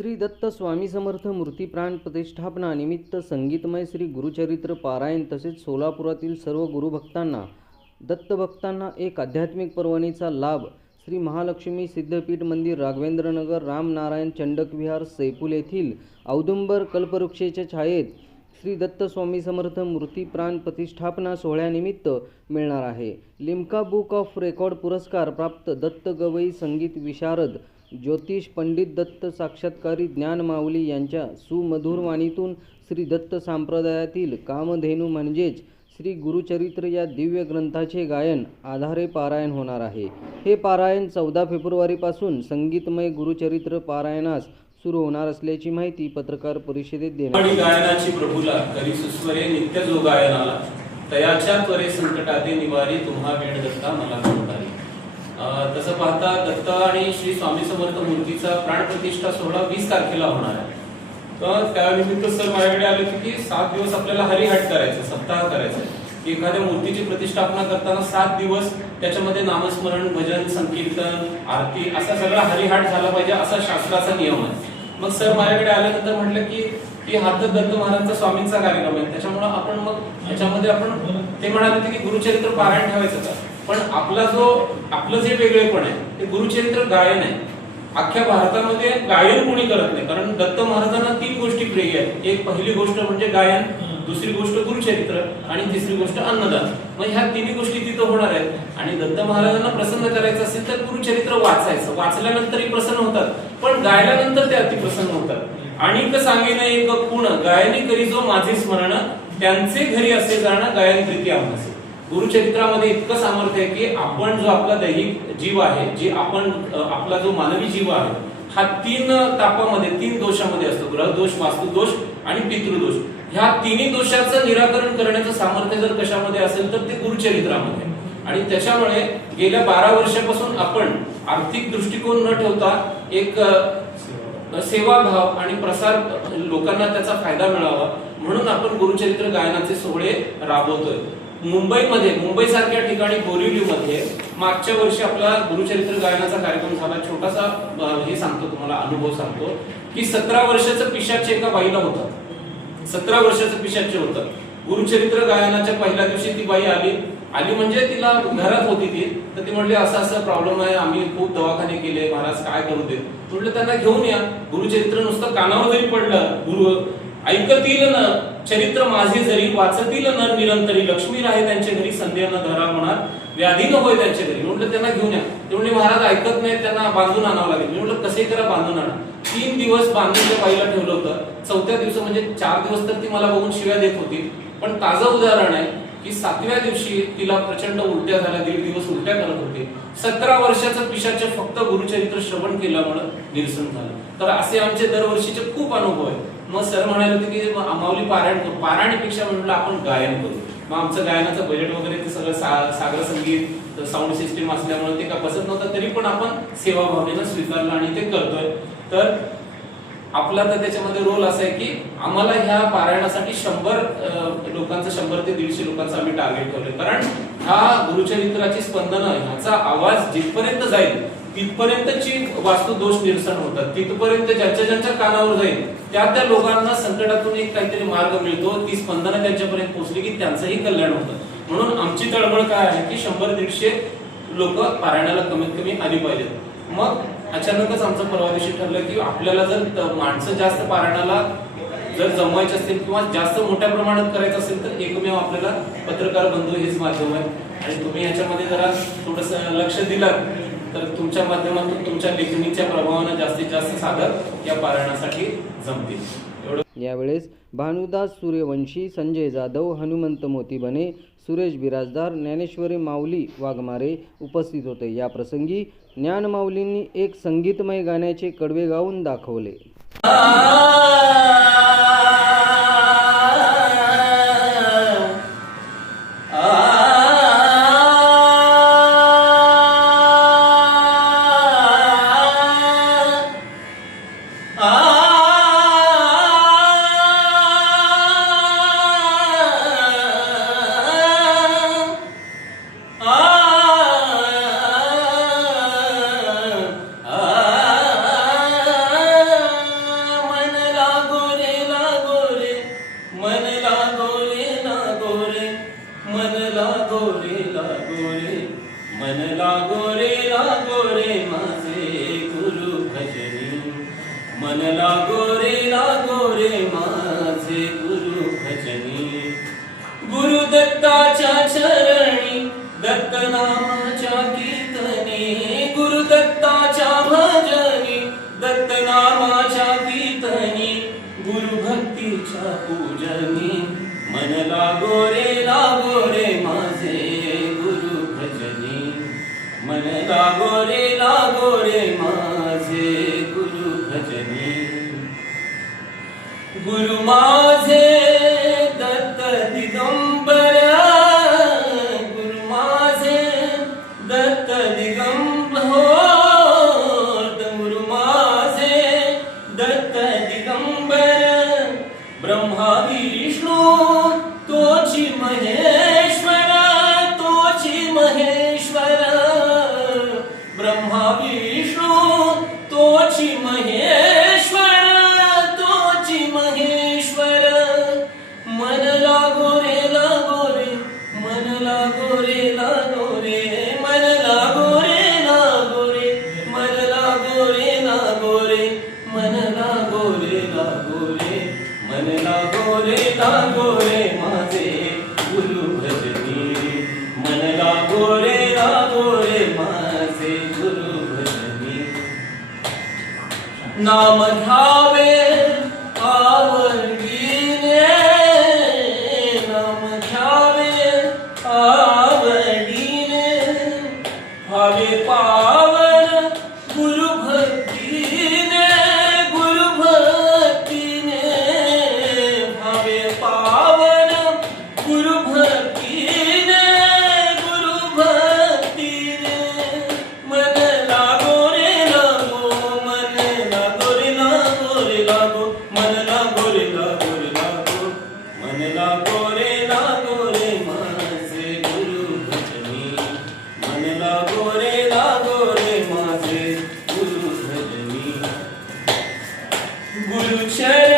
श्री दत्त स्वामी समर्थ मूर्ती प्राण प्रतिष्ठापना निमित्त संगीतमय श्री गुरुचरित्र पारायण तसेच सोलापुरातील सर्व गुरुभक्तांना दत्तभक्तांना एक आध्यात्मिक पर्वणीचा लाभ श्री महालक्ष्मी सिद्धपीठ मंदिर राघवेंद्रनगर रामनारायण चंडक विहार सैफुल येथील औदुंबर कल्पवृक्षेच्या छायेत श्री दत्त स्वामी समर्थ मूर्ती प्राण प्रतिष्ठापना सोहळ्यानिमित्त मिळणार आहे। लिम्का बुक ऑफ रेकॉर्ड पुरस्कार प्राप्त दत्त गवई संगीत विशारद ज्योतिष पंडित दत्त साक्षात्कारी ज्ञान माऊली यांच्या सुमधुर वाणीतून श्री दत्त संप्रदायातील कामधेनू म्हणजेच श्री गुरुचरित्र या दिव्य ग्रंथाचे गायन आधारे पारायण होणार आहे। हे पारायण 14 फेब्रुवारीपासून संगीतमय गुरुचरित्र पारायणास सुरू होणार असल्याची माहिती पत्रकार परिषदेत देण्यात आली। गायनाची प्रभुला करी सुस्वरे नित्य जो गायनाला तयाच्या त्वरे संकटाते निवारी तुम्हा वेळ दत्ता मला कोणतारी। तसं पाहता दत्त आणि श्री स्वामी समर्थ मूर्तीचा प्राण प्रतिष्ठा सोहळा 20 तारखेला होणार आहे। तर त्यानिमित्त सर माझ्याकडे आले की 7 दिवस आपल्याला हरिहाट करायचं, सप्ताह करायचा। एखाद्या मूर्तीची प्रतिष्ठापना करताना 7 दिवस त्याच्यामध्ये नामस्मरण, भजन, संकीर्तन, आरती असा सगळा हरिहाट झाला पाहिजे असा शास्त्राचा नियम आहे। मग सर माझ्याकडे आल्यानंतर म्हटलं की हा तर दत्त महाराजांचा स्वामींचा कार्यक्रम आहे, त्याच्यामुळे आपण मग ह्याच्यामध्ये आपण ते म्हणाले की गुरुचरित्र पारायण ठेवायचं का। पण आपलं जे वेगळेपण आहे ते गुरुचरित्र गायन आहे। अख्ख्या भारतामध्ये गायन कोणी करत नाही, कारण दत्त महाराजांना 3 गोष्टी प्रिय आहेत। एक पहिली गोष्ट म्हणजे गायन, दुसरी गोष्ट गुरुचरित्र आणि तिसरी गोष्ट अन्नदान। मग ह्या 3 गोष्टी तिथं होणार आहेत आणि दत्त महाराजांना प्रसन्न करायचं असेल तर गुरुचरित्र वाचायचं, वाचल्यानंतरही प्रसन्न होतात, पण गायल्यानंतर ते अतिप्रसन्न होतात। आणि सांगेन एक गुण गायनी करी जो माझे स्मरण त्यांचे घरी असे जाणं गायन प्रीती आम्हास। गुरुचरित्रामध्ये इतकं सामर्थ्य आहे की आपण जो आपला दैहिक जीव आहे, जे आपण आपला जो मानवी जीव आहे हा 3 तापामध्ये 3 दोषामध्ये असतो, ग्रहदोष, वास्तुदोष आणि पितृदोष। ह्या 3 दोषाचं निराकरण करण्याचं सामर्थ्य जर कशामध्ये असेल तर ते गुरुचरित्रामध्ये। आणि त्याच्यामुळे गेल्या 12 वर्षापासून आपण आर्थिक दृष्टिकोन न ठेवता एक सेवाभाव आणि प्रसार लोकांना त्याचा फायदा मिळावा म्हणून आपण गुरुचरित्र गायनाचे सोहळे राबवतोय। मुंबई सारख्या ठिकाणी बोरिवलीमध्ये मागच्या वर्षी आपला गुरुचरित्र गायनाचा कार्यक्रम झाला। छोटासा हे सांगतो तुम्हाला, अनुभव सांगतो की 17 वर्षाचं पिशाच एका बाईला होता, 17 वर्षाचं पिशाच होतं। गुरुचरित्र गायनाच्या पहिल्या दिवशी ती बाई आली म्हणजे तिला घरात होती ती, तर ती म्हणली असं प्रॉब्लेम आहे, आम्ही खूप दवाखाने केले, महाराज काय करू दे। म्हटलं त्यांना घेऊन या, गुरुचरित्र नुसतं कानावर जरी पडलं, गुरु ऐकतील न चरित्र माझे जरी वाचतील न निरंतरी लक्ष्मी राहे त्यांच्या घरी संध्या न धरा म्हणा व्याधी न होय त्यांच्या घरी। म्हटलं त्यांना घेऊन या, ते म्हणले महाराज ऐकत नाही, त्यांना बांधून आणावं लागेल। मी म्हटलं कसे करा, बांधून आणा। 3 दिवस बांधून त्या बाईला ठेवलं होतं। 4थ्या दिवशी म्हणजे 4 दिवस तर ती मला बघून शिव्या देत होती, पण ताजं उदाहरण आहे की 7व्या दिवशी तिला प्रचंड उलट्या झाल्या, 1.5 दिवस उलट्या करत होते। 17 वर्षाचं पिशाच फक्त गुरुचरित्र श्रवण केल्यामुळे निरसन झालं। तर असे आमचे दरवर्षीचे खूप अनुभव आहेत। मग सर म्हणाले होते की माऊली पारायण करू, पारायणपेक्षा म्हटलं आपण गायन करू। मग आमचं गायनाचं बजेट वगैरे ते सगळं सागर संगीत साऊंड सिस्टीम असल्यामुळे ते काय बसत नव्हतं, तरी पण आपण सेवाभावनेनं स्वीकारलं आणि ते करतोय। तर आपला तर त्याच्यामध्ये रोल असा आहे की आम्हाला ह्या पारायणासाठी 100 लोकांचं 100 ते 150 लोकांचं आम्ही टार्गेट ठेवलंय, कारण ह्या गुरुचरित्राची स्पंदनं, ह्याचा आवाज जिथपर्यंत जाईल तिथपर्यंतची वास्तुदोष निरसन होतात, तिथपर्यंत ज्यांच्या कानावर जाईल त्या लोकांना संकटातून एक काहीतरी मार्ग मिळतो, ती स्पंदनं त्यांच्यापर्यंत पोहोचली की त्यांचंही कल्याण होतं। म्हणून आमची तळमळ काय आहे की 100-150 लोक पारायणाला कमीत कमी आली पाहिजेत। मग अचानकच आमचं परवा दिवशी ठरलं की आपल्याला जर माणसं जास्त पारायणाला जर जमवायचे असतील किंवा जास्त मोठ्या प्रमाणात करायचं असेल तर एकमेव आपल्याला पत्रकार बंधू हेच माध्यम आहे, आणि तुम्ही ह्याच्यामध्ये जरा थोडंसं लक्ष दिलं तर तुमच्या माध्यमातून तुमच्या लेखणीच्या प्रभावाने जास्तीत जास्त साधक या पारायणासाठी जमतील। यावेळेस भानुदास सूर्यवंशी, संजय जाधव, हनुमंत मोतीबने, सुरेश बिराजदार, ज्ञानेश्वरी माऊली वाघमारे उपस्थित होते। या प्रसंगी ज्ञान माऊलींनी एक संगीतमय गाण्याचे कडवे गाऊन दाखवले। मन लागो रे माझे गुरु भजनी. गुरु दत्ताच्या चरणी दत्त नामाच्या कीर्तनी. गुरु दत्ताच्या भजनी दत्त नामाच्या कीर्तनी. गुरु भक्तीच्या पूजनी. मन लागो रे माझे गुरु भजनी. मन लागो रे माझे गुरु भजनी. गुरु माझे दत्त दिगंबर. गुरु माझे दत्त दिगंबर. गुरु माझे दत्त दिगंबर. ब्रह्मा विष्णू तोची महेश्वर. तोची महेश्वर. ब्रह्मा विष्णू तोची महेश्वर. तोची महेश्वर. मन लागो रे मन लागो रे मन लागो रे मन लागो रे मन लागो रे मन लागो रे माझे गुरु भजनी. मन लागो रे माझे गुरु भजनी. नाम घ्यावे आवडीने. नाम घ्यावे आवडीने. भावे पावन गुरु भक्तीने. गुरु भक्तीने. भावे पावन गुरु भक्तीने. गुरु भक्तीने. मन लागो रे मन लागो रे मन लागो रे मन लागो रे माझे गुरु भजनी. मन लागो रे माझे गुरु भजनी. गुरु चरण